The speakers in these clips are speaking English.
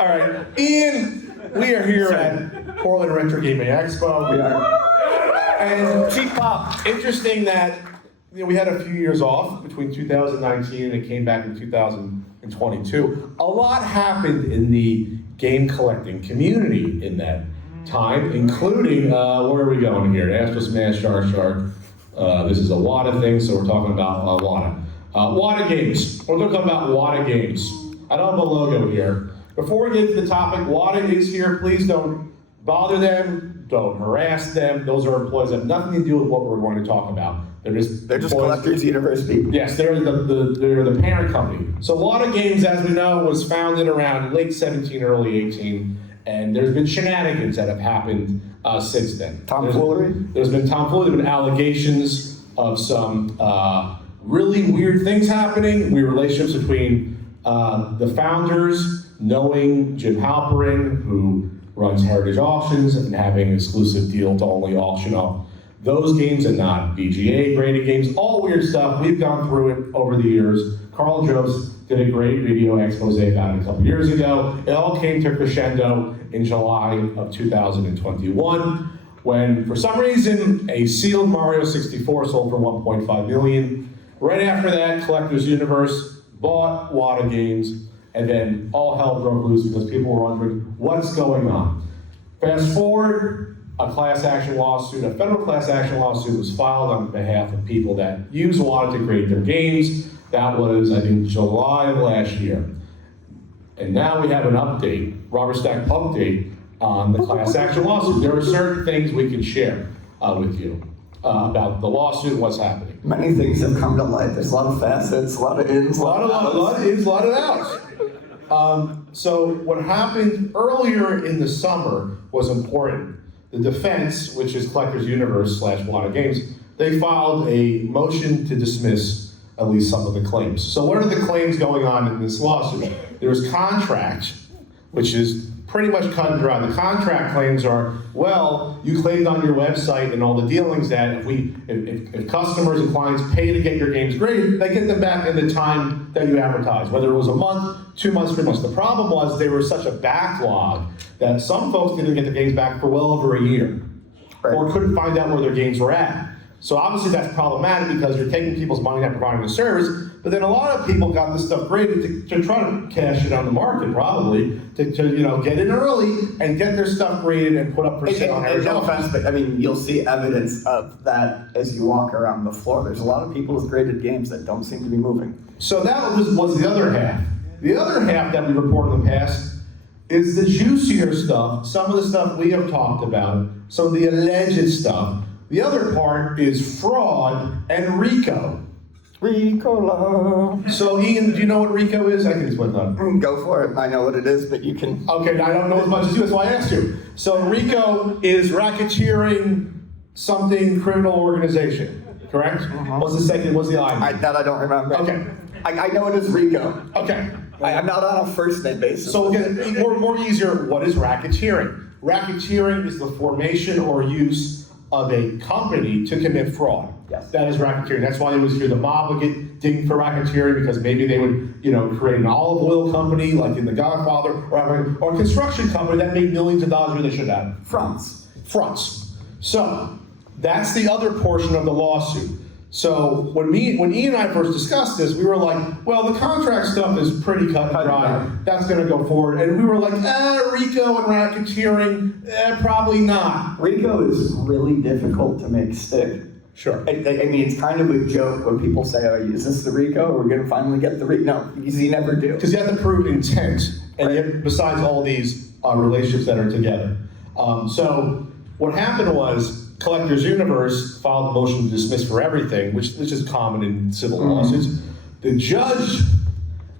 All right, Ian, we are here at Portland Retro Gaming Expo. We are. And Chief Pop, interesting that we had a few years off between 2019 and it came back in 2022. A lot happened in the game collecting community in that time, including, where are we going here? Astro Smash, Shark. This is a Wata thing, so we're talking about Wata. Wata Games. We're talking about Wata Games. I don't have a logo here. Before we get to the topic, Wata is here. Please don't bother them. Don't harass them. Those are employees that have nothing to do with what we're going to talk about. They're just Collectors Universe people. Yes, they're the parent company. So Wata Games, as we know, was founded around late 17, early 18, and there's been shenanigans that have happened since then. Tomfoolery? There's been tomfoolery, there's been allegations of some really weird things happening, weird relationships between the founders, knowing Jim Halperin, who runs Heritage Auctions, and having an exclusive deal to only auction off those games and not VGA graded games, all weird stuff. We've gone through it over the years. Carl Jobs did a great video expose about it a couple years ago. It all came to crescendo in July of 2021, when for some reason a sealed Mario 64 sold for $1.5 million. Right after that, Collectors Universe bought Wata Games, and then all hell broke loose because people were wondering what's going on. Fast forward, a class action lawsuit, a federal class action lawsuit was filed on behalf of people that use Wata to grade their games. That was, I think, July of last year. And now we have an update, rubber stack update on the class action lawsuit. There are certain things we can share with you about the lawsuit, what's happening. Many things have come to light. There's a lot of facets, a lot of ins, a lot of ins, a lot of outs. So what happened earlier in the summer was important. The defense, which is Collectors Universe / Wata Games, they filed a motion to dismiss at least some of the claims. So what are the claims going on in this lawsuit? There's contract, which is pretty much cut and dry. The contract claims are, well, you claimed on your website and all the dealings that if customers and clients pay to get your games graded, they get them back in the time that you advertise, whether it was a month, 2 months, 3 months. The problem was they were such a backlog that some folks didn't get the games back for well over a year, right, or couldn't find out where their games were at. So obviously that's problematic because you're taking people's money and providing the service, but then a lot of people got this stuff graded to try to cash it on the market, probably, to get in early and get their stuff graded and put up for sale on Heritage Auctions. But I mean, you'll see evidence of that as you walk around the floor. There's a lot of people with graded games that don't seem to be moving. So that was the other half. The other half that we reported in the past is the juicier stuff, some of the stuff we have talked about, some of the alleged stuff. The other part is fraud and RICO. RICO law. So Ian, do you know what RICO is? I can explain that. Go for it. I know what it is, but you can. Okay, I don't know as much as you, that's why I asked you. So RICO is racketeering something criminal organization, correct? What's the second, what's the I? That I don't remember. Okay. I know it is RICO. Okay. I'm not on a first name basis. So again, more easier, what is racketeering? Racketeering is the formation or use of a company to commit fraud. Yes. That is racketeering. That's why you always hear the mob would get dinged for racketeering, because maybe they would, create an olive oil company like in The Godfather, or a construction company that made millions of dollars where they should have. Fronts. So that's the other portion of the lawsuit. So when Ian and I first discussed this, we were like, well, the contract stuff is pretty cut and dry. That's going to go forward. And we were like, RICO and racketeering, probably not. RICO is really difficult to make stick. Sure. I mean, it's kind of a joke when people say, oh, is this the RICO? Or we're going to finally get the RICO? No, because you never do. Because you have to prove intent, and yet, besides all these relationships that are together. So what happened was, Collectors Universe filed a motion to dismiss for everything, which is common in civil lawsuits. The judge,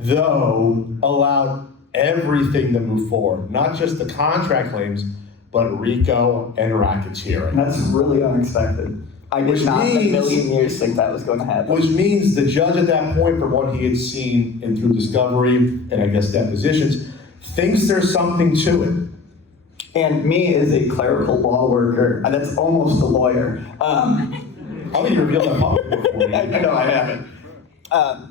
though, allowed everything to move forward, not just the contract claims, but RICO and racketeering. That's really unexpected. I did not in a million years think that was going to happen. Which means the judge at that point, from what he had seen and through discovery and I guess depositions, thinks there's something to it. And me as a clerical law worker, that's almost a lawyer. I think you revealed that publicly before. No, I haven't. I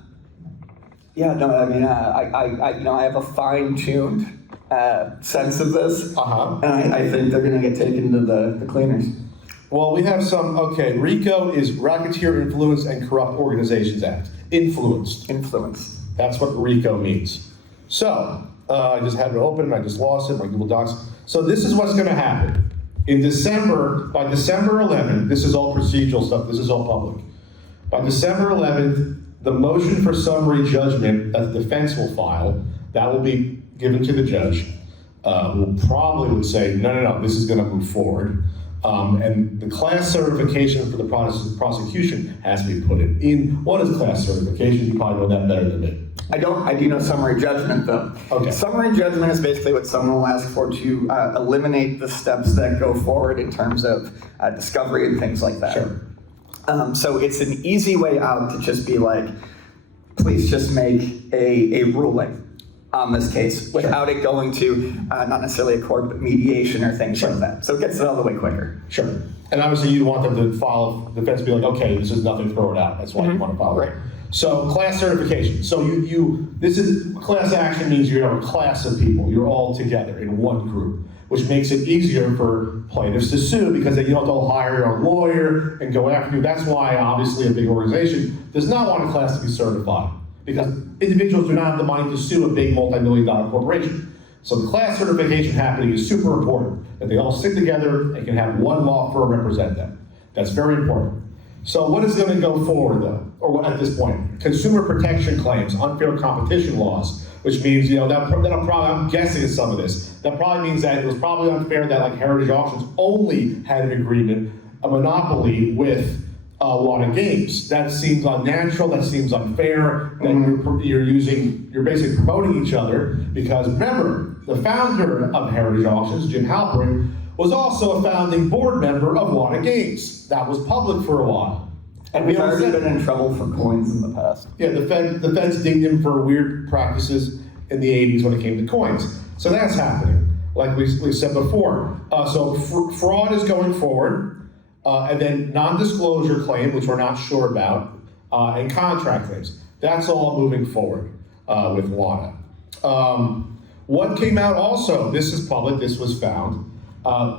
mean, I have a fine-tuned sense of this. Uh-huh. And I think they're going to get taken to the cleaners. Well, we have some, okay, RICO is Racketeer Influence and Corrupt Organizations Act. Influenced. Influence. That's what RICO means. So, I just had it open and I just lost it, my Google Docs. So this is what's gonna happen. In December, by December 11th, this is all procedural stuff, this is all public. By December 11th, the motion for summary judgment that the defense will file, that will be given to the judge. Will probably would say, no, this is gonna move forward. And the class certification for the prosecution has to be put in. What is class certification? You probably know that better than me. I do know summary judgment though. Okay. Summary judgment is basically what someone will ask for to eliminate the steps that go forward in terms of discovery and things like that. Sure. So it's an easy way out to just be like, please just make a ruling on this case without it going to not necessarily a court, but mediation or things like that. So it gets it all the way quicker. Sure. And obviously you want them to file, the defense be like, okay, this is nothing, throw it out. That's why you want to file it. Right. So class certification. So this is, class action means you have a class of people. You're all together in one group, which makes it easier for plaintiffs to sue because they don't go hire a lawyer and go after you. That's why obviously a big organization does not want a class to be certified because individuals do not have the money to sue a big multi-million-dollar corporation. So the class certification happening is super important, that they all sit together and can have one law firm represent them. That's very important. So what is going to go forward though, or what at this point? Consumer protection claims, unfair competition laws, which means, that'll probably, I'm guessing at some of this, that probably means that it was probably unfair that like Heritage Auctions only had an agreement, a monopoly with Wata Games. That seems unnatural, that seems unfair, that you're basically promoting each other because remember, the founder of Heritage Auctions, Jim Halperin, was also a founding board member of Wata Games. That was public for a while. And we've already been in trouble for coins in the past. Yeah, the feds dinged him for weird practices in the 80s when it came to coins. So that's happening, like we said before. So fraud is going forward, and then non-disclosure claim, which we're not sure about, and contract claims. That's all moving forward with Wata. What came out also, this is public, this was found,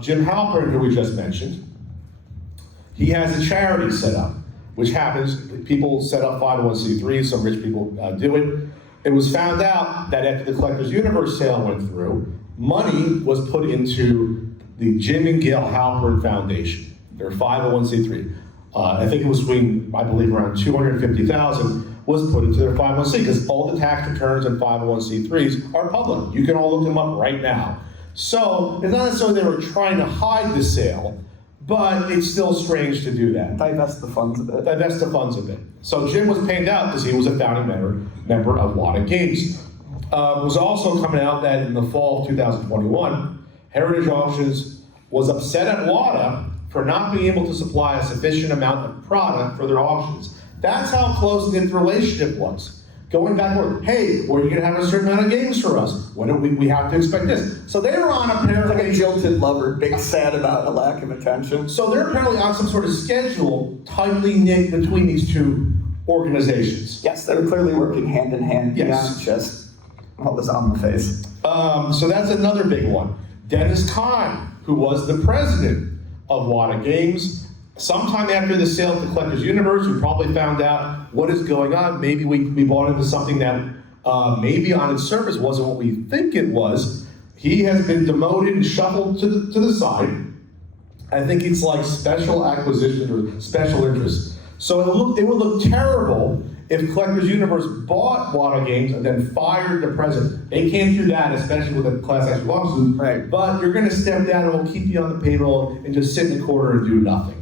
Jim Halperin, who we just mentioned, he has a charity set up, which happens, people set up 501c3s, some rich people do it. It was found out that after the Collectors Universe sale went through, money was put into the Jim and Gail Halperin Foundation, their 501c3. I think it was between, I believe, around $250,000 was put into their 501c, because all the tax returns and 501c3s are public. You can all look them up right now. So it's not necessarily they were trying to hide the sale, but it's still strange to do that. Divest the funds of it. Divest the funds of it. So Jim was paid out because he was a founding member of Wata Games. It was also coming out that in the fall of 2021, Heritage Auctions was upset at Wata for not being able to supply a sufficient amount of product for their auctions. That's how close the relationship was. Going backward, hey, well, you're gonna have a certain amount of games for us. When do we have to expect this? So they were on apparently like a jilted lover, big sad about a lack of attention. So they're apparently on some sort of schedule tightly knit between these two organizations. Yes, they were clearly working hand in hand, yes. Not just what was on the face. So that's another big one. Dennis Kahn, who was the president of Wata Games, sometime after the sale of the Collectors Universe, we probably found out what is going on. Maybe we bought into something that maybe on its surface wasn't what we think it was. He has been demoted and shuffled to the side. I think it's like special acquisition or special interest. So it would look terrible if Collectors Universe bought Wata Games and then fired the president. They can't do that, especially with a class action lawsuit. Right. But you're going to step down and we'll keep you on the payroll and just sit in the corner and do nothing.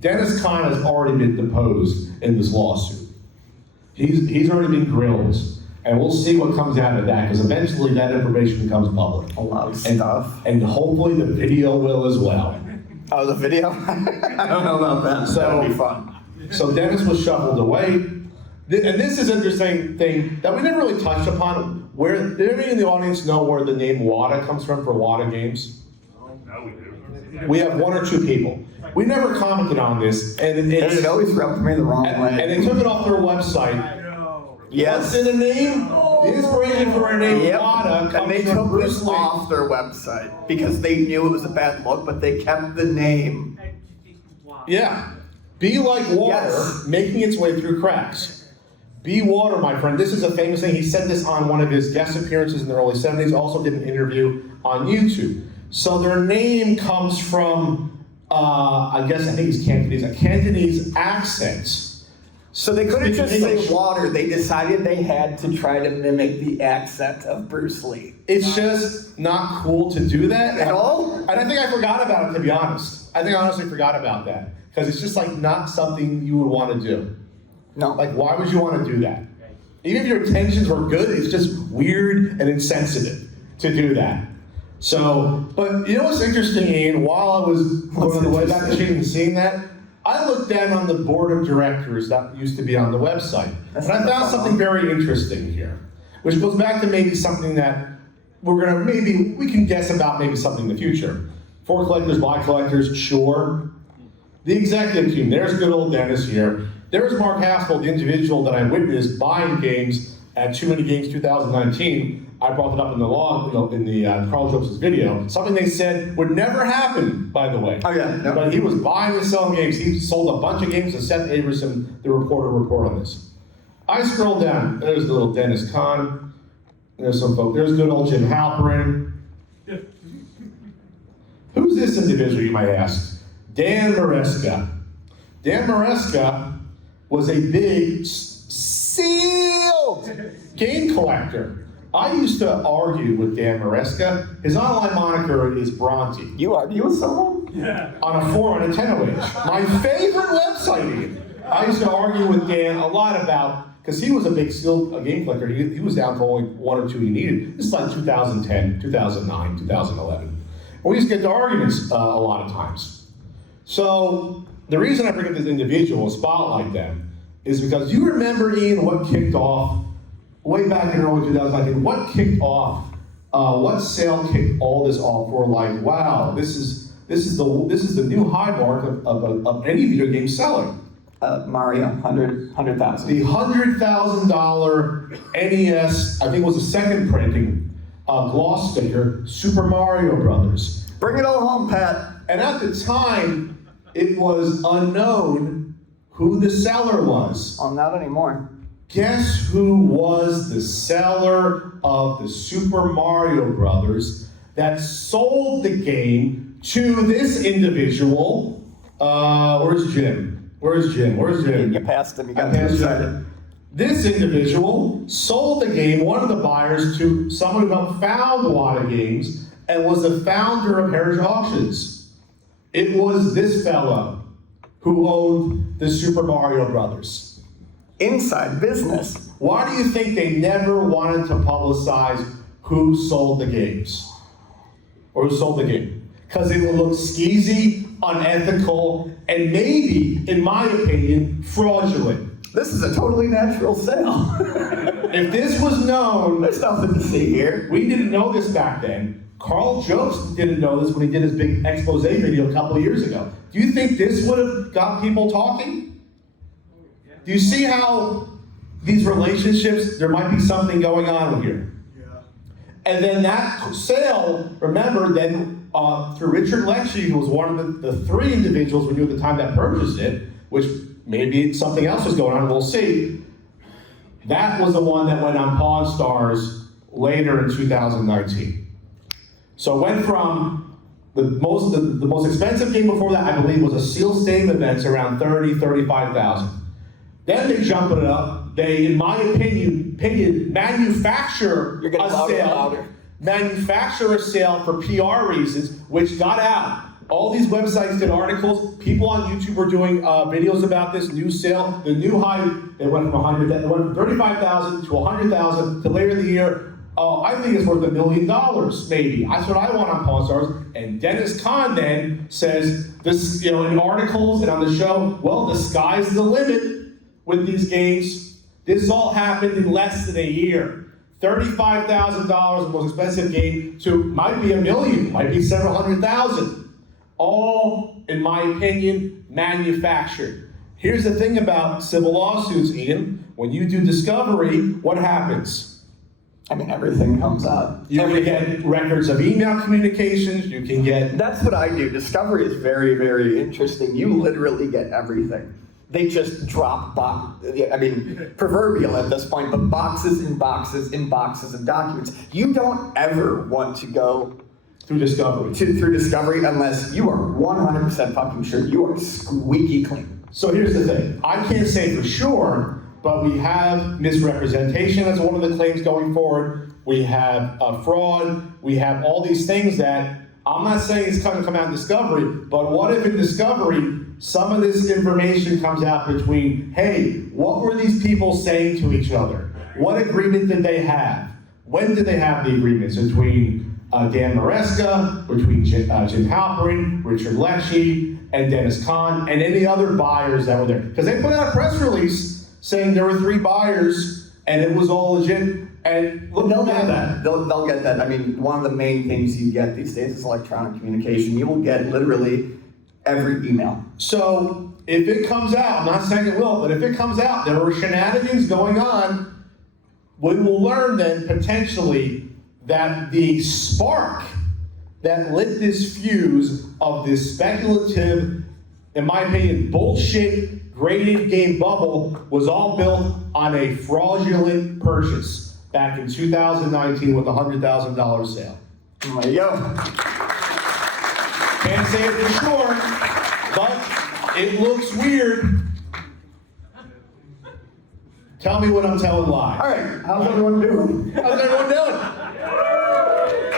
Dennis Kahn has already been deposed in this lawsuit. He's already been grilled, and we'll see what comes out of that, because eventually that information becomes public. A lot of stuff. And hopefully the video will as well. Oh, the video? I don't know about that. So, that'll be fun. So Dennis was shuffled away. And this is an interesting thing that we never really touched upon. Did anybody in the audience know where the name Wata comes from for Wata Games? No, we do. We have one or two people. We never commented on this, and it always rubbed me the wrong way. And they took it off their website. Yes. What's in the name? The inspiration for her name, Yep. Wata, And comes they from took Bruce this Lee. off their website because they knew it was a bad look, but they kept the name. Yeah. Be like water, Yes. making its way through cracks. Be water, my friend. This is a famous thing. He said this on one of his guest appearances in the early 70s, also did an interview on YouTube. So their name comes from, I think it's Cantonese, a Cantonese accent. So they couldn't just English. say water, they decided they had to try to mimic the accent of Bruce Lee. It's just not cool to do that. At all? And I think I forgot about it, to be honest. I think I honestly forgot about that. Because it's just like not something you would want to do. No. Like, why would you want to do that? Even if your intentions were good, it's just weird and insensitive to do that. So, but you know what's interesting, Ian? While I was going on the Wayback Machine and seeing that, I looked down on the board of directors that used to be on the website. And I found something very interesting here, which goes back to maybe something that we can guess about maybe something in the future. For collectors, by collectors, sure. The executive team, there's good old Dennis here. There's Mark Haskell, the individual that I witnessed buying games at Too Many Games 2019. I brought it up in the log, in the Carl Joseph's video. Something they said would never happen, by the way. Oh, yeah. No. But he was buying and selling games. He sold a bunch of games to Seth Averson, the reporter, report on this. I scroll down. There's the little Dennis Kahn. There's some folks. There's good old Jim Halperin. Who's this individual, you might ask? Dan Maresca. Dan Maresca was a big sealed game collector. I used to argue with Dan Maresca. His online moniker is Bronte. You argue with someone? On a 4 on a 10 My favorite website, Ian. I used to argue with Dan a lot about, because he was a big sealed game collector. He was down to only 1 or 2 he needed. This is like 2010, 2009, 2011. And we used to get to arguments a lot of times. So the reason I bring up this individual and spotlight them is because you remember, Ian, what kicked off way back in early 2019. What kicked off? What sale kicked all this off? For like, wow, this is the new high mark of any video game seller. Mario, 100,000. The $100,000 NES, I think it was the second printing, gloss sticker, Super Mario Brothers. Bring it all home, Pat. And at the time, it was unknown who the seller was. Oh, not anymore. Guess who was the seller of the Super Mario Brothers that sold the game to this individual? Where's Jim? Where's Jim? You passed him. You I got too passed excited. him. This individual sold the game, one of the buyers, to someone who helped found Wata Games and was the founder of Heritage Auctions. It was this fellow who owned the Super Mario Brothers. Inside business. Why do you think they never wanted to publicize who sold the games? Or who sold the game? Because it would look skeezy, unethical, and maybe, in my opinion, fraudulent. This is a totally natural sale. If this was known, There's nothing to see here. we didn't know this back then. Carl Jobst didn't know this when he did his big expose video a couple of years ago. Do you think this would have got people talking? Do you see how these relationships, there might be something going on here? Yeah. And then that sale, remember, then through Richard Lecce, who was one of the 3 individuals we knew at the time that purchased it, which maybe something else was going on, we'll see. That was the one that went on Pawn Stars later in 2019. So it went from the most expensive game before that, I believe, was a Seal Stadium Events around 30, 35,000. Then they jump it up. They, in my opinion, manufacture You're getting a louder and sale. louder. Manufacture a sale for PR reasons, which got out. All these websites did articles. People on YouTube were doing videos about this new sale. The new high, they went from 35,000 to 100,000 to later in the year. I think it's worth $1 million, maybe. That's what I want on Pawn Stars. And Dennis Kahn then says this, in articles and on the show, well, the sky's the limit with these games. This all happened in less than a year. $35,000, the most expensive game, to might be $1 million, might be several $100,000. All, in my opinion, manufactured. Here's the thing about civil lawsuits, Ian. When you do discovery, what happens? I mean, everything comes up. You can get records of email communications, you can get, That's what I do. Discovery is very, very interesting. You literally get everything. They just drop I mean, proverbial at this point, but boxes and boxes and boxes of documents. You don't ever want to go through Discovery. through Discovery unless you are 100% fucking sure you are squeaky clean. So here's the thing, I can't say for sure, but we have misrepresentation as one of the claims going forward. We have fraud. We have all these things that I'm not saying it's going to come out in Discovery, but what if in Discovery some of this information comes out between, hey, what were these people saying to each other? What agreement did they have? When did they have the agreements between Dan Maresca, between Jim Halperin, Richard Lecce, and Dennis Kahn, and any other buyers that were there? Because they put out a press release saying there were 3 buyers and it was all legit. And look, They'll get that. They'll get that. I mean, one of the main things you get these days is electronic communication. You will get literally every email. So if it comes out, I'm not saying it will, but if it comes out, there were shenanigans going on, we will learn then potentially that the spark that lit this fuse of this speculative, in my opinion, bullshit graded game bubble was all built on a fraudulent purchase back in 2019 with a $100,000 sale. There you go. Can't say it for sure, but it looks weird. Tell me when I'm telling lies. All right, how's everyone doing? How's everyone doing?